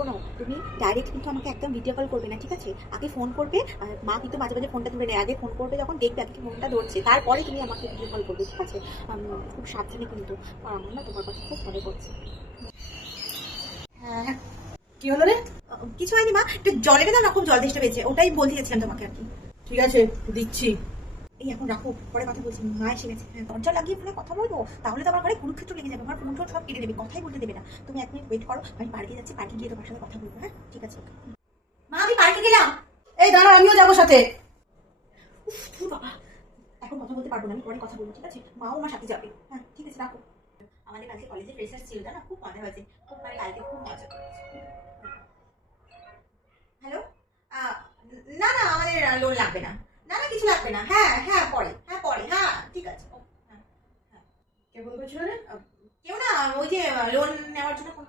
শোনো, তুমি ডাইরেক্ট কিন্তু আমাকে একদম ভিডিও কল করবে না, ঠিক আছে? আগে ফোন করবে। মা কিন্তু মাঝে মাঝে ফোনটা তুলে নেয়। আগে ফোন করবে, যখন দেখবে আগে ফোনটা ধরছে, তারপরে তুমি আমাকে ভিডিও কল করবে, ঠিক আছে? খুব সাবধানে কিন্তু। আর আমার না তোমার কথা খুব মনে পড়ছে। হ্যাঁ, কি হলো রে? কিছু হয়নি মা, একটু জল এনে দাও না, খুব জল তেষ্টা পেয়েছে, ওটাই বলতে যাচ্ছিলাম তোমাকে আর কি। ঠিক আছে, দিচ্ছি। এই এখন রাখো, পরে কথা বলছি, মা এসে গেছে। হ্যাঁ, দরজা লাগিয়ে ফোনে কথা বলবো, তাহলে তো আমার ঘরে কুরুক্ষেত্র লেগে যাবে, আমার ফোন টোন সব কেটে দেবে, কথাই বলতে দেবে না। তুমি 1 মিনিট ওয়েট করো, আমি পার্কে যাচ্ছি, পার্কে গিয়ে তোমার সাথে কথা বলবো। হ্যাঁ, ঠিক আছে। মা, আমি পার্কে গেলাম। এই দাঁড়া, আমিও যাবো সাথে। উফ, ধুর বাবা, এখন কথা বলতে পারবো না, আমি পরে কথা বলবো, ঠিক আছে? মাও আমার সাথে যাবে। হ্যাঁ, ঠিক আছে, রাখো। আমাদের কালকে কলেজে ফ্রেশার্স ছিল, না খুব মজা হয়েছে, খুব মানে কালকে খুব মজা করেছে। হ্যালো, না না, আমাদের লোন লাগবে না। না না, কিছু লাগবে না। হ্যাঁ হ্যাঁ, পরে, হ্যাঁ পরে, হ্যাঁ ঠিক আছে। ও হ্যাঁ হ্যাঁ। কে ফোন করছিল রে? কেউ না, ওই যে লোন নেওয়ার জন্য ফোন